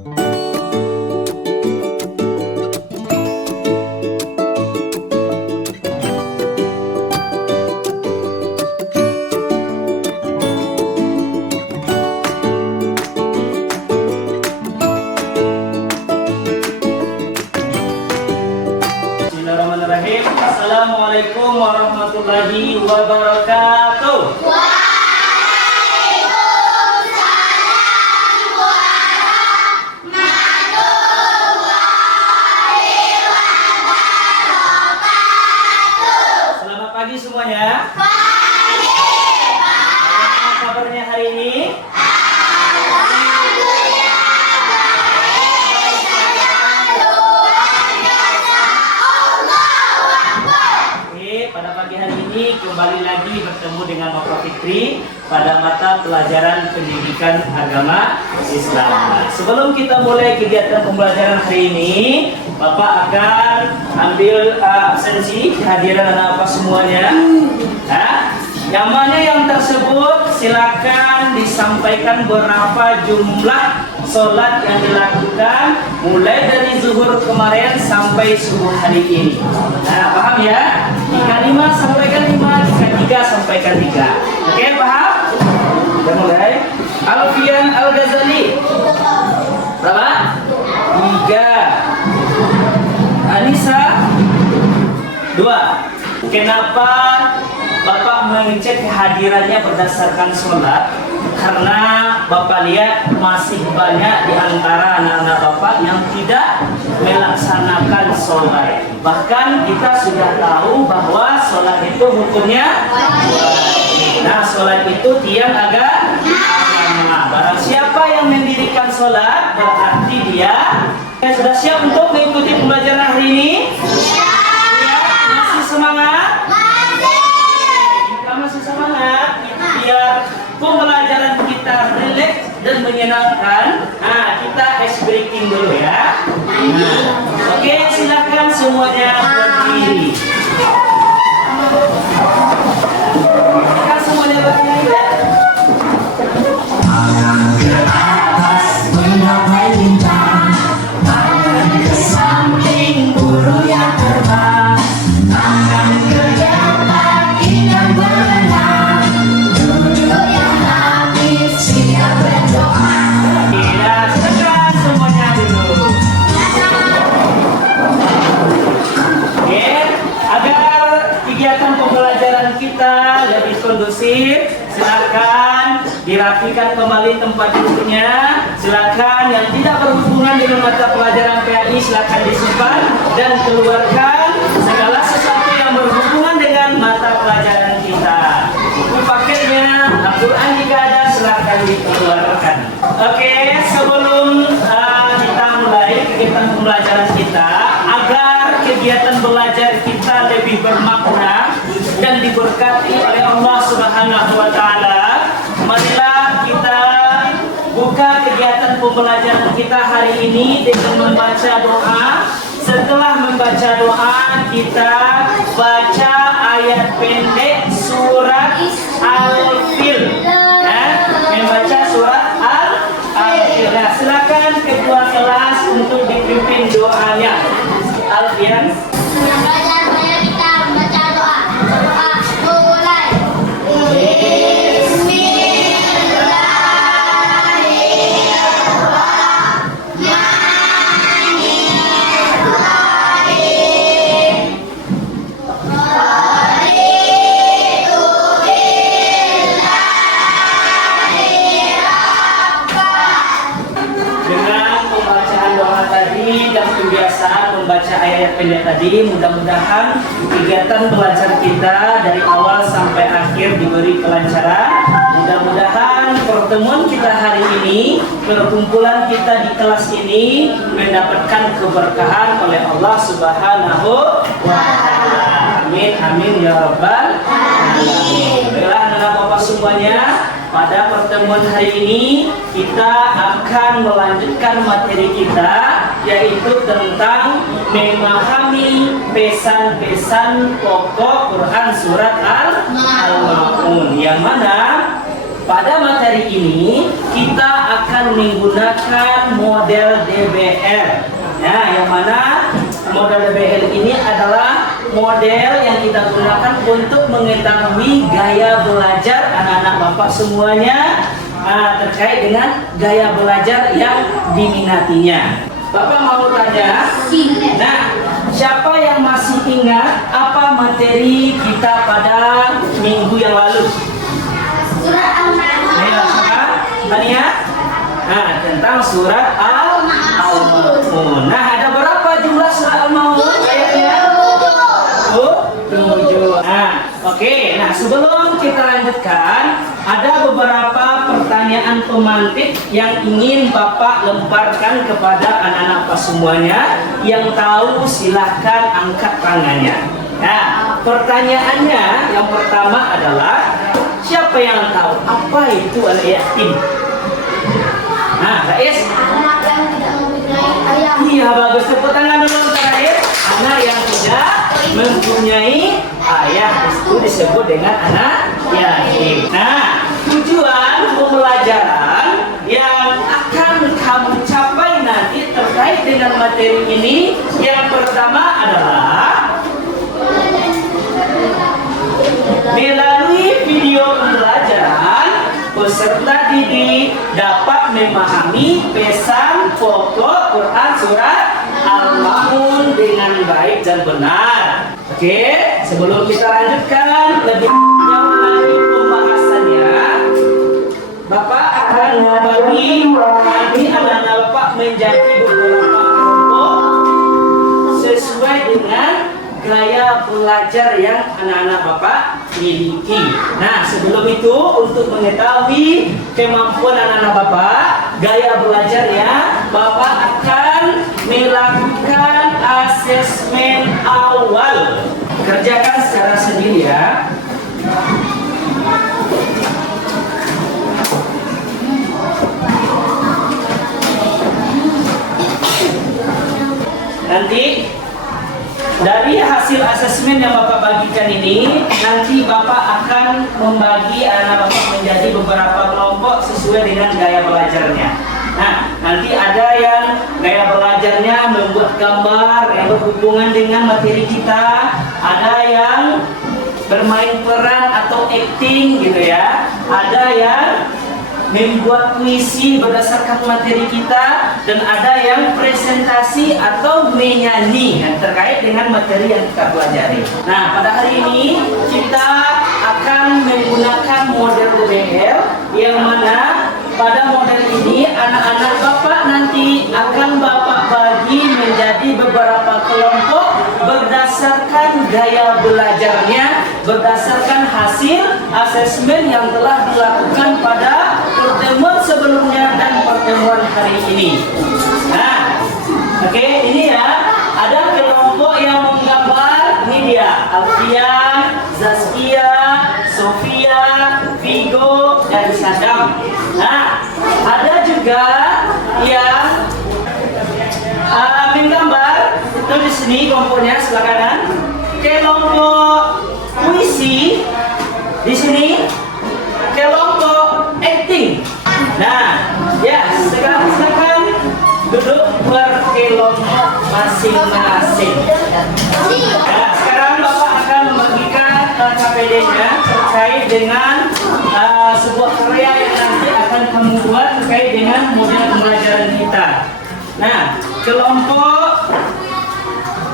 Bismillahirrahmanirrahim. Assalamualaikum warahmatullahi wabarakatuh. Selamat pagi semuanya. Bagaimana kabarnya hari ini? Pada pagi hari ini kembali lagi bertemu dengan Bapak Fikri pada mata pelajaran pendidikan agama Islam. Sebelum kita mulai kegiatan pembelajaran hari ini, Bapak akan ambil absensi kehadiran anak Bapak semuanya. Yang mana yang tersebut silakan disampaikan berapa jumlah sholat yang dilakukan mulai dari zuhur kemarin sampai subuh hari ini. Nah, paham ya? Jika 5 sampaikan 5, jika 3 sampaikan 3. Oke, paham? Kita mulai. Alfian Al-Ghazali berapa? 3. Anissa 2. Kenapa Bapak mengecek kehadirannya berdasarkan sholat? Karena Bapak lihat masih banyak di antara anak-anak Bapak yang tidak melaksanakan sholat. Bahkan kita sudah tahu bahwa sholat itu hukumnya wajib. Nah, sholat itu tiang agama. Barang siapa yang mendirikan sholat, berarti dia sudah siap untuk mengikuti pembelajaran hari ini. Masih semangat? Masih semangat, biar pembelajaran kita rileks dan menyenangkan. Kita ice breaking dulu ya. Oke, silakan semuanya berdiri. Silakan semuanya berdiri ya. Tangan ke atas menggapai bintang, tangan ke samping burung yang terbang, tangan ke depan ingin berenang, duduk yang rapih siap berdoa. Silakan semuanya dulu. Oke, agar kegiatan pembelajaran kita lebih kondusif, silakan dirapikan kembali tempat duduknya. Silakan yang tidak berhubungan dengan mata pelajaran PAI silakan disimpan dan keluarkan segala sesuatu yang berhubungan dengan mata pelajaran kita. Buku paketnya, Al-Quran jika ada silakan dikeluarkan. Oke, sebelum kita mulai kegiatan pembelajaran kita, agar kegiatan belajar kita lebih bermakna dan diberkati oleh Allah Subhanahu wa taala, marilah kita buka kegiatan pembelajaran kita hari ini dengan membaca doa. Setelah membaca doa, kita baca ayat pendek surat Al-Fil. Membaca surat Al-Fil. Nah, silakan ketua kelas untuk dipimpin doanya. Alfian. Belajar kita membaca doa. Doa mulai. Dan kebiasaan membaca ayat pendek tadi, mudah-mudahan kegiatan belajar kita dari awal sampai akhir diberi kelancaran. Mudah-mudahan pertemuan kita hari ini, perkumpulan kita di kelas ini mendapatkan keberkahan oleh Allah Subhanahu wa taala. Amin amin ya rabbal alamin. Baiklah anak Bapak semuanya, pada pertemuan hari ini kita akan melanjutkan materi kita, yaitu tentang memahami pesan-pesan pokok Quran surat Al-Maun, yang mana pada materi ini kita akan menggunakan model DBL. Nah, yang mana model DBL ini adalah model yang kita gunakan untuk mengetahui gaya belajar anak-anak Bapak semuanya terkait dengan gaya belajar yang diminatinya. Bapak mau tanya, nah, siapa yang masih ingat apa materi kita pada minggu yang lalu? Surat Al-Maun. Tania? Nah, tentang surat Al-Maun. Nah, ada berapa jumlah surat Al-Maun? Tujuh. Nah, oke. Nah, sebelum kita lanjutkan, ada beberapa pertanyaan pemantik yang ingin Bapak lemparkan kepada anak-anak Bapak semuanya. Yang tahu silahkan angkat tangannya. Nah, pertanyaannya yang pertama adalah, siapa yang tahu apa itu anak yatim? Nah, Rais. Anak yang tidak mempunyai ayah. Iya, bagus. Tepuk tangan dulu untuk Rais. Anak yang tidak mempunyai ayah itu disebut dengan anak yatim. Nah, tujuan pembelajaran yang akan kamu capai nanti terkait dengan materi ini, yang pertama adalah melalui video pembelajaran, peserta didik dapat memahami pesan pokok Quran surat Al-Maun dengan baik dan benar. Oke, sebelum kita lanjutkan lebih jauh lagi pembahasannya, Bapak akan membagi nanti anak-anak Bapak menjadi beberapa kelompok sesuai dengan gaya belajar yang anak-anak Bapak miliki. Nah, sebelum itu untuk mengetahui kemampuan anak-anak Bapak, gaya belajarnya, Bapak akan melakukan asesmen awal. Kerjakan secara sendiri ya. Nanti dari hasil asesmen yang Bapak bagikan ini, nanti Bapak akan membagi anak Bapak menjadi beberapa kelompok sesuai dengan gaya belajarnya. Nah, nanti ada yang gaya belajarnya membuat gambar yang berhubungan dengan materi kita, ada yang bermain peran atau acting gitu ya, ada yang membuat puisi berdasarkan materi kita, dan ada yang presentasi atau menyanyi yang terkait dengan materi yang kita pelajari. Nah, pada hari ini kita akan menggunakan model DBL, yang mana pada model ini anak-anak Bapak nanti akan Bapak bagi menjadi beberapa kelompok berdasarkan gaya belajarnya, berdasarkan hasil asesmen yang telah dilakukan pada pertemuan sebelumnya dan pertemuan hari ini. Nah, oke, ini ya, ada kelompok yang menggambar. Ini dia, Alfian, Zaskia, Sofia, Vigo, dan Sadam. Nah, ada juga yang menggambar. Itu di sini kelompoknya sebelah kanan. Kelompok puisi di sini. Kelompok acting. Nah, ya, silakan duduk berkelompok masing-masing. Nah, sekarang Bapak akan membagikan KPD-nya terkait dengan sebuah karya yang nanti akan kamu buat terkait dengan model pembelajaran kita. Nah, kelompok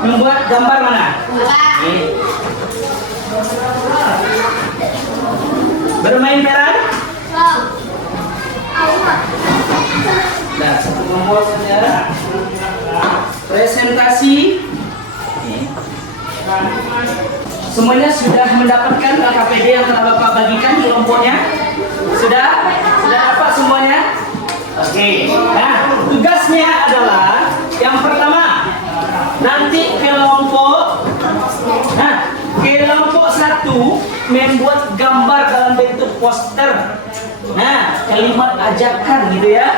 membuat gambar mana? Ini. Bermain peran? Nah, satu kelompok saja. Presentasi. Semuanya sudah mendapatkan KPD yang telah Bapak bagikan kelompoknya? Sudah? Sudah dapat semuanya? Oke. Nah, tugasnya adalah yang pertama, nanti kelompok satu membuat gambar dalam bentuk poster. Nah, kalimat ajakan gitu ya.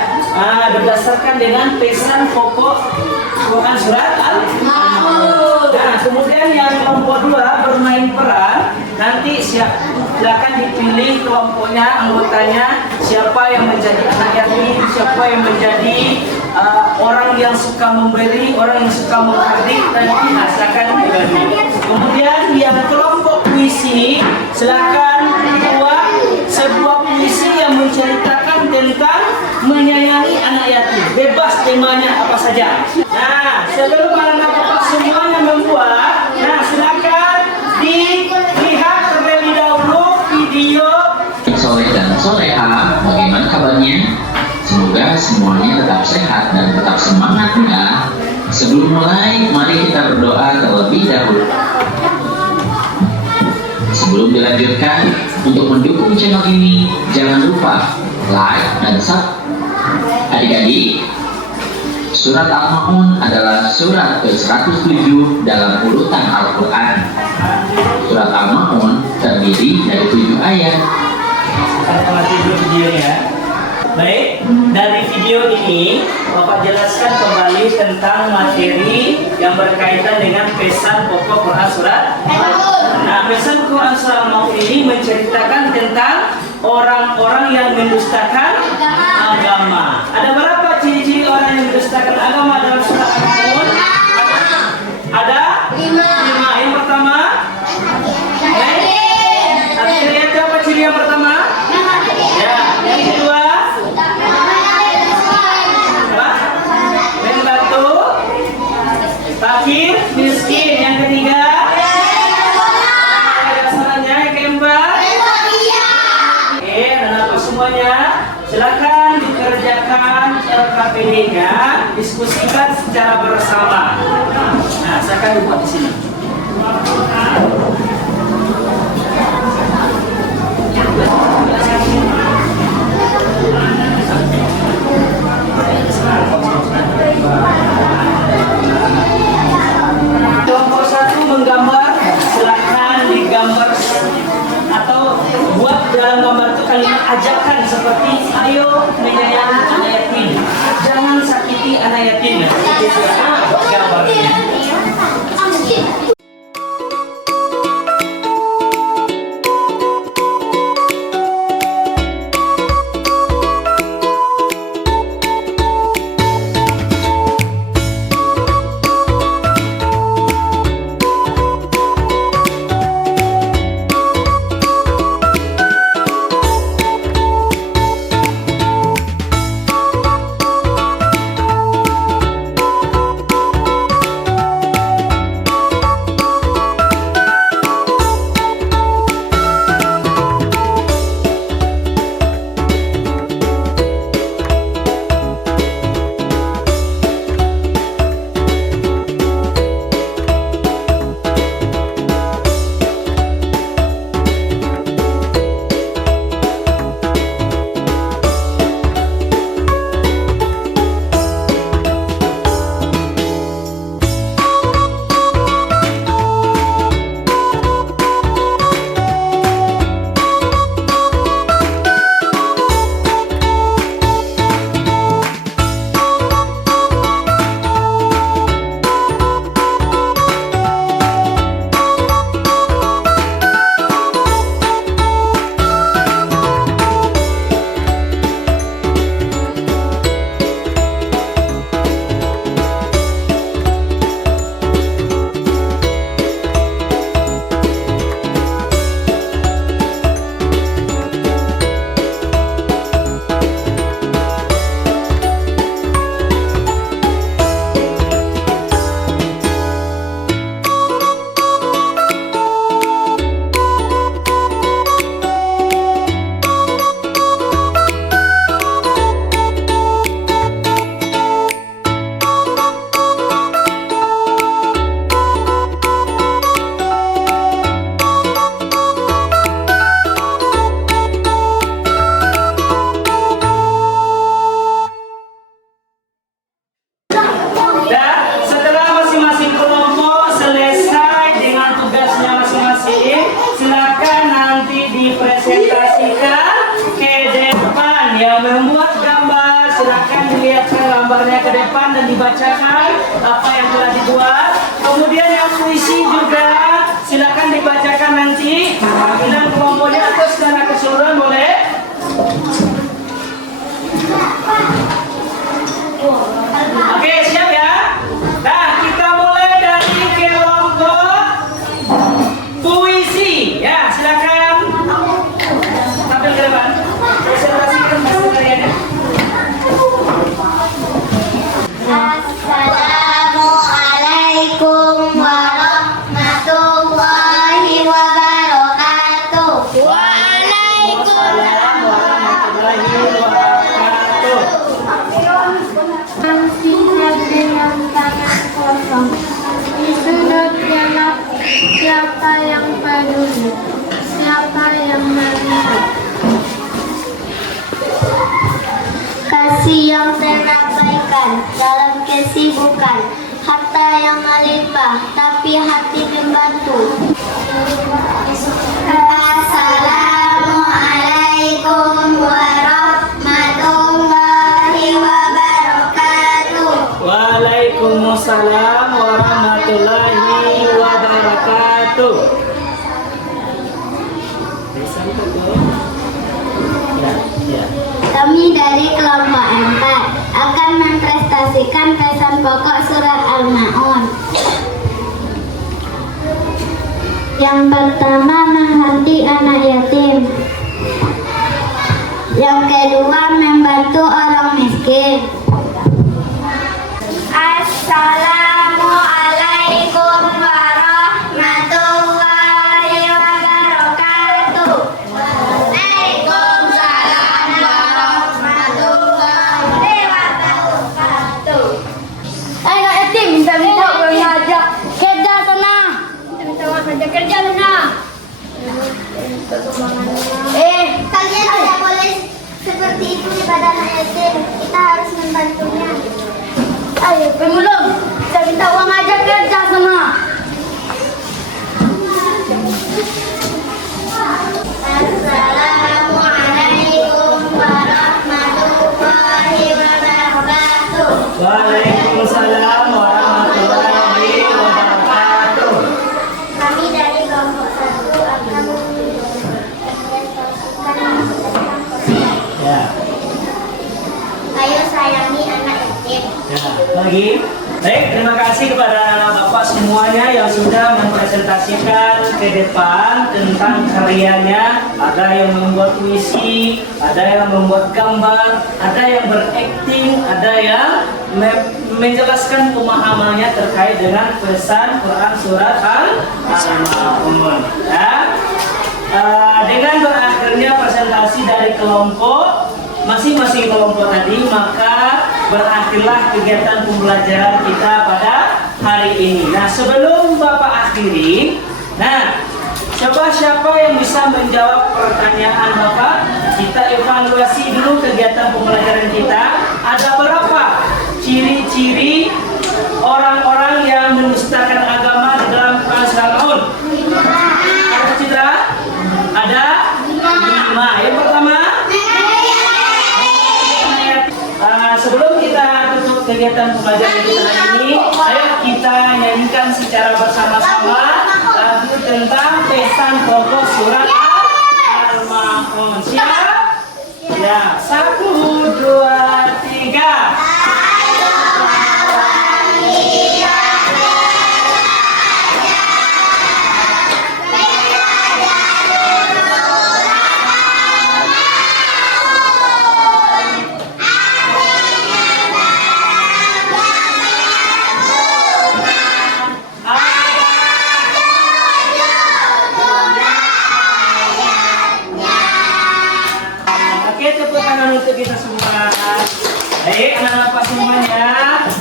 Berdasarkan dengan pesan pokok Quran surat Al-Maun. Nah, Nah, kemudian yang kelompok 2 bermain peran. Nanti silakan dipilih kelompoknya, anggotanya, siapa yang menjadi anak yatim, siapa yang menjadi orang yang suka memberi, orang yang suka menghardik, nanti silakan dibagi. Kemudian yang kelompok puisi, silakan buat sebuah puisi yang menceritakan tentang menyayangi anak yatim. Bebas temanya apa saja. Nah, sebelum anak-anak bapak semuanya membuat, nah silakan dilihat terlebih dahulu video. Soleh dan Soleha, bagaimana kabarnya? Semoga semuanya tetap sehat dan tetap semangat ya. Sebelum mulai, mari kita berdoa terlebih dahulu. Sebelum dilanjutkan, untuk mendukung channel ini, jangan lupa like dan subscribe. Adik-adik, surat Al-Ma'un adalah surat ke-107 dalam urutan Al-Quran. Surat Al-Ma'un terdiri dari 7 ayat. Kita masih dulu videonya. Baik, dari video ini Bapak jelaskan kembali tentang materi yang berkaitan dengan pesan pokok Quran surat. Nah, pesan Quran surat Al-Ma'un ini menceritakan tentang orang-orang yang mendustakan agama. Ada berapa ciri-ciri orang yang mendustakan agama dalam surat Al-Ma'un? Ada 5. Yang pertama, apa ciri yang pertama? Ya, yang kedua, membantu fakir miskin. Yang ketiga, dasarnya. Yang keempat, oke, dan semuanya silakan dikerjakan LKPD-nya, diskusikan secara bersama. Nah, silakan dibuat di sini. Kelompok 1 menggambar, silahkan digambar atau buat dalam gambar itu kalimat ajakan seperti ayo menyayangi anak yatim, jangan sakiti anak yatim. Itu gambarnya. depan dan dibacakan apa yang telah dibuat. Kemudian yang puisi juga silakan dibacakan nanti. Pimpinan kelompoknya atau secara keseluruhan boleh. Oke, siap ya? Nah, kita mulai dari kelompok puisi. Ya, silakan. Tampil ke depan. Presentasikan hasil karyanya. Assalamualaikum warahmatullahi wabarakatuh. Waalaikumsalam warahmatullahi wabarakatuh. Singkat dengan tangan kosong. Di sudut gelap, siapa yang peduli? Siapa yang melihat? Kasih yang terabaikan dalam kesibukan, harta yang melimpah tapi hati membantu. Assalamualaikum warahmatullahi wabarakatuh. Waalaikumsalam warahmatullahi wabarakatuh. Ya. Kami dari kelompok 4 akan mempresentasikan pesan pokok surat Al-Ma'un. Yang pertama, menghormati anak yatim. Yang kedua, membantu orang miskin. Assalamualaikum warahmatullahi wabarakatuh. Waalaikumsalam warahmatullahi wabarakatuh. Ayo yatim, minta-minta belum ngajak kerja sana. Minta ngajak kerja sana. Kalian tidak boleh seperti itu kepada anak yatim. Kita harus membantunya. Ayo, pemulung, kita minta uang aja kerja sana. Assalamualaikum warahmatullahi wabarakatuh. Waalaikumsalam warahmatullahi wabarakatuh. Kami dari kelompok 1 akan Ya. ayo sayangi anak yatim. Ya, lagi. Baik, terima kasih kepada Bapak semuanya yang sudah mempresentasikan ke depan tentang karyanya. Ada yang membuat puisi, ada yang membuat gambar, ada yang berakting, ada yang menjelaskan pemahamannya terkait dengan pesan Quran surat Al-Ma'un. Ya. Dengan berakhirnya presentasi dari kelompok masing-masing kelompok tadi, maka berakhirlah kegiatan pembelajaran kita pada hari ini. Nah, sebelum Bapak akhiri, coba siapa yang bisa menjawab pertanyaan Bapak? Kita evaluasi dulu kegiatan pembelajaran kita. Ada berapa ciri-ciri orang-orang yang mendustakan agama di dalam Al-Ma'un? Ada citra? Ada 5. Yang pertama, sebelum kita tutup kegiatan pembelajaran kita hari ini, ayo kita nyanyikan secara bersama-sama lagu tentang pesan pokok surat Al-Ma'un. Siap? Ya, 1, 2, 3. Oke, tepuk tangan untuk kita semua. Baik, anak-anak Pak semuanya,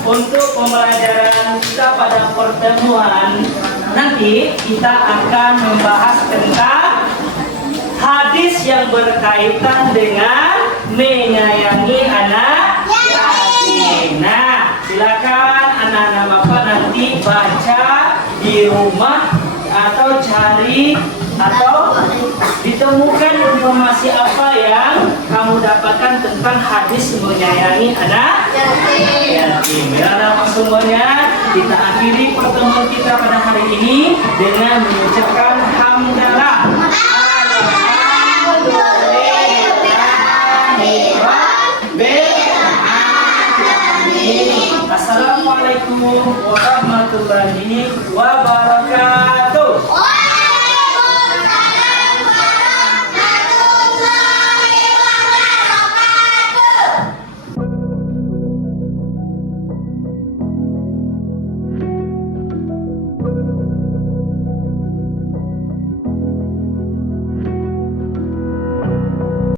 untuk pembelajaran kita pada pertemuan nanti kita akan membahas tentang hadis yang berkaitan dengan menyayangi anak yatim. Nah, silakan anak-anak Bapak nanti baca di rumah atau cari atau ditemukan informasi apa yang kamu dapatkan tentang hadis menyayangi anak yatim. Ya, semuanya kita akhiri pertemuan kita pada hari ini dengan mengucapkan hamdalah. Assalamualaikum warahmatullahi wabarakatuh.